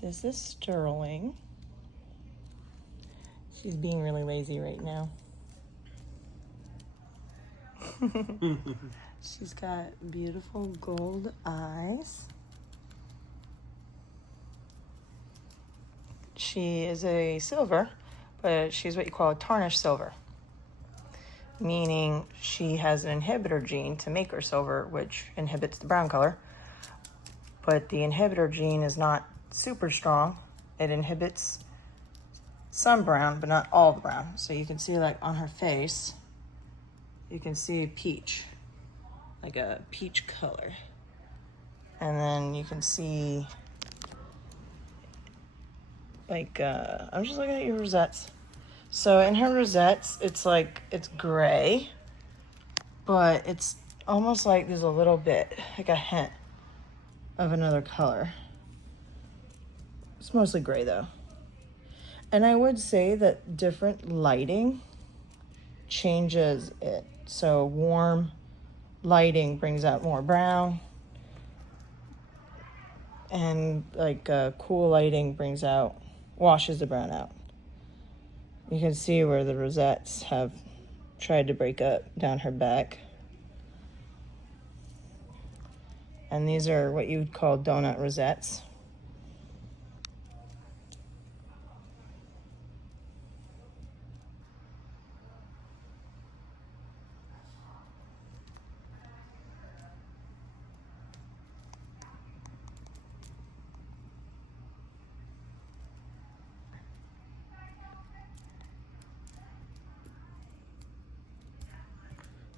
This is Sterling. She's being really lazy right now. She's got beautiful gold eyes. She is a silver, but she's what you call a tarnished silver, meaning she has an inhibitor gene to make her silver, which inhibits the brown color. But the inhibitor gene is not super strong. It inhibits some brown, but not all the brown. So you can see, like, on her face, you can see peach, like a peach color. And then you can see, like, I'm just looking at your rosettes. So in her rosettes, it's like, it's gray, but it's almost like there's a little bit, like a hint of another color. It's mostly gray though. And I would say that different lighting changes it. So warm lighting brings out more brown, and like cool lighting washes the brown out. You can see where the rosettes have tried to break up down her back. And these are what you would call donut rosettes.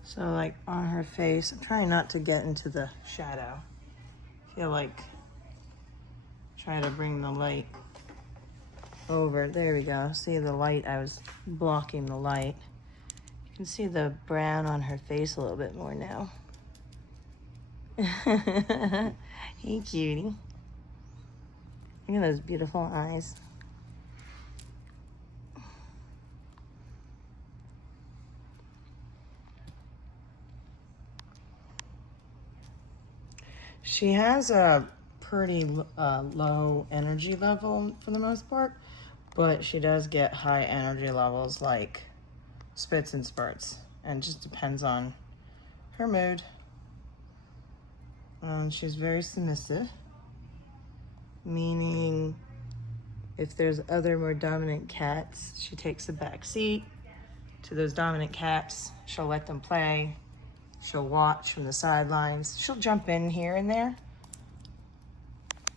So like on her face, I'm trying not to get into the shadow. I feel like try to bring the light over. There we go. See the light? I was blocking the light. You can see the brown on her face a little bit more now. Hey, cutie. Look at those beautiful eyes. She has a pretty low energy level for the most part, but she does get high energy levels like spits and spurts, and just depends on her mood. She's very submissive, meaning if there's other more dominant cats, she takes a back seat to those dominant cats. She'll let them play. She'll watch from the sidelines. She'll jump in here and there,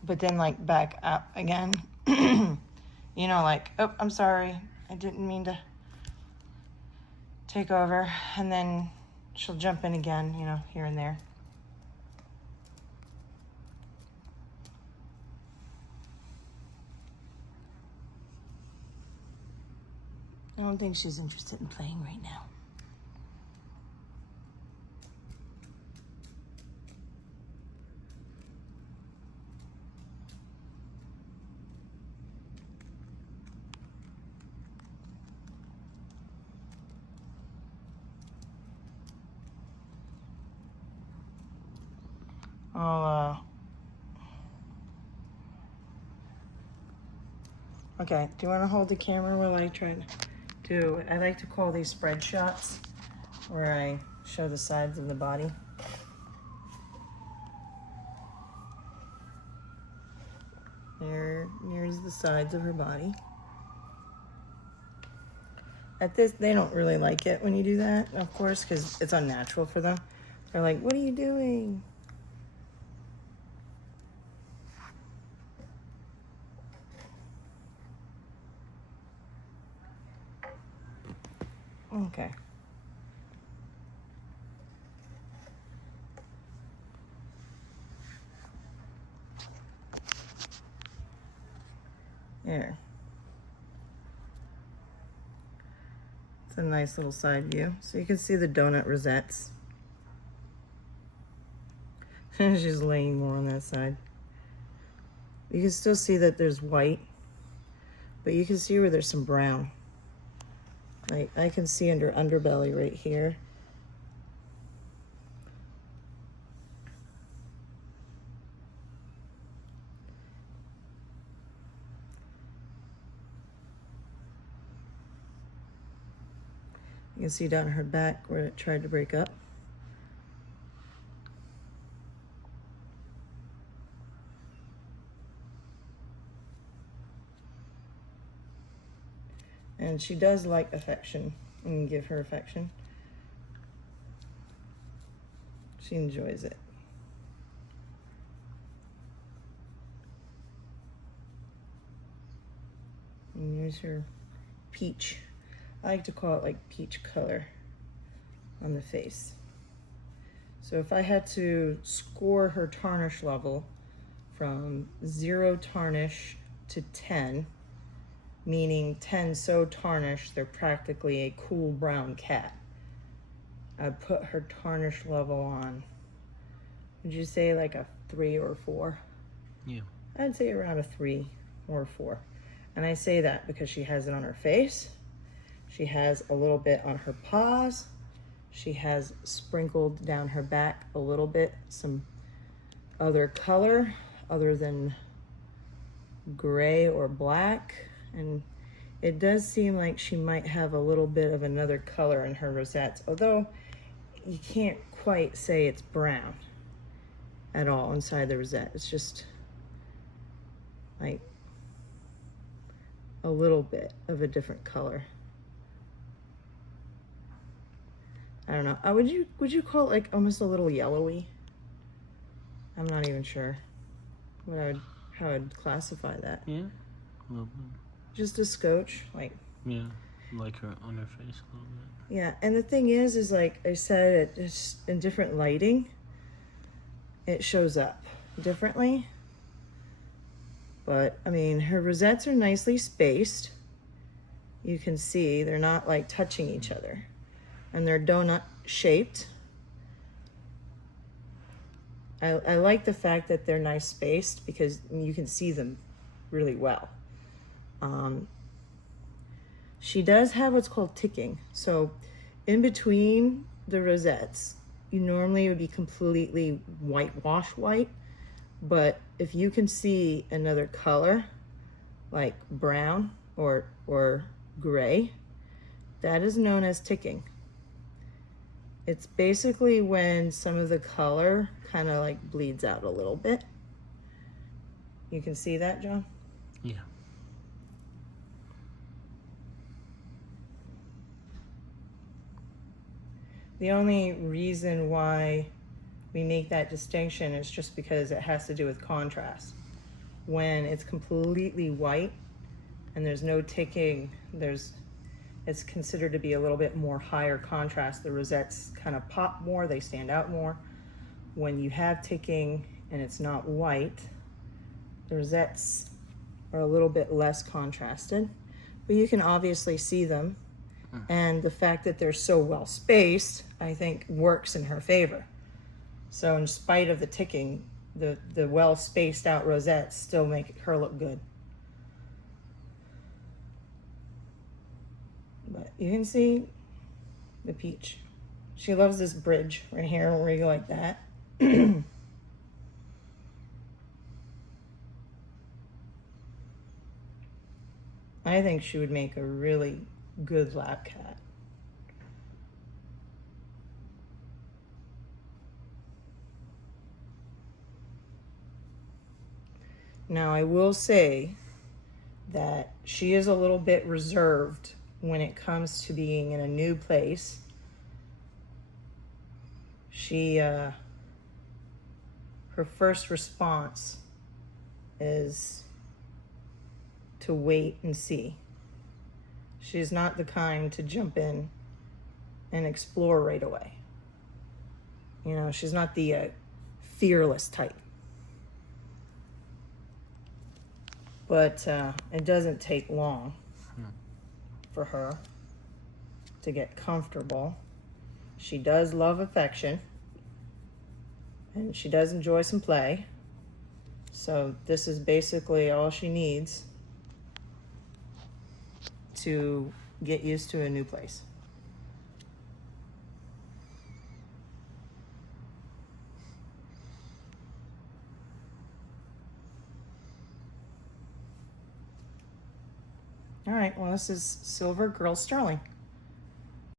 but then like back up again. You know, like, oh, I'm sorry, I didn't mean to take over. And then she'll jump in again, you know, here and there. I don't think she's interested in playing right now. Okay, do you want to hold the camera while I try to do, I like to call these spread shots, where I show the sides of the body. Here's the sides of her body. At this, they don't really like it when you do that, of course, because it's unnatural for them. They're like, what are you doing? Okay. There. It's a nice little side view. So you can see the donut rosettes. She's laying more on that side. You can still see that there's white, but you can see where there's some brown. Like, I can see under underbelly right here. can see down her back where it tried to break up. And she does like affection, and give her affection. She enjoys it. And here's her peach. I like to call it like peach color on the face. So if I had to score her tarnish level from 0 tarnish to 10, meaning 10 so tarnished they're practically a cool brown cat, I'd put her tarnish level on, would you say like a 3 or 4? Yeah. I'd say around a 3 or a 4. And I say that because she has it on her face, she has a little bit on her paws, she has sprinkled down her back a little bit, some other color other than gray or black, and it does seem like she might have a little bit of another color in her rosettes, although you can't quite say it's brown at all inside the rosette. It's just like a little bit of a different color. I don't know. Would you call it like almost a little yellowy? I'm not even sure how I'd classify that. Yeah, a little bit. Just a scotch, like. Yeah, like her on her face a little bit. Yeah, and the thing is like I said, it's in different lighting, it shows up differently. But I mean, her rosettes are nicely spaced. You can see they're not like touching each other, and they're donut shaped. I like the fact that they're nice spaced because you can see them really well. She does have what's called ticking. So in between the rosettes, you normally would be completely whitewash white, but if you can see another color like brown or gray, that is known as ticking. It's basically when some of the color kind of like bleeds out a little bit. You can see that, John? Yeah. The only reason why we make that distinction is just because it has to do with contrast. When it's completely white and there's no ticking, it's considered to be a little bit more higher contrast. The rosettes kind of pop more, they stand out more. When you have ticking and it's not white, the rosettes are a little bit less contrasted, but you can obviously see them. And the fact that they're so well spaced, I think, works in her favor. So in spite of the ticking, the well spaced out rosettes still make her look good. But you can see the peach. She loves this bridge right here where you go like that. I think she would make a really good lab cat. Now I will say that she is a little bit reserved when it comes to being in a new place. Her first response is to wait and see. She's not the kind to jump in and explore right away. You know, she's not the fearless type. But it doesn't take long for her to get comfortable. She does love affection, and she does enjoy some play. So this is basically all she needs to get used to a new place. All right, well, this is Silver Girl Sterling.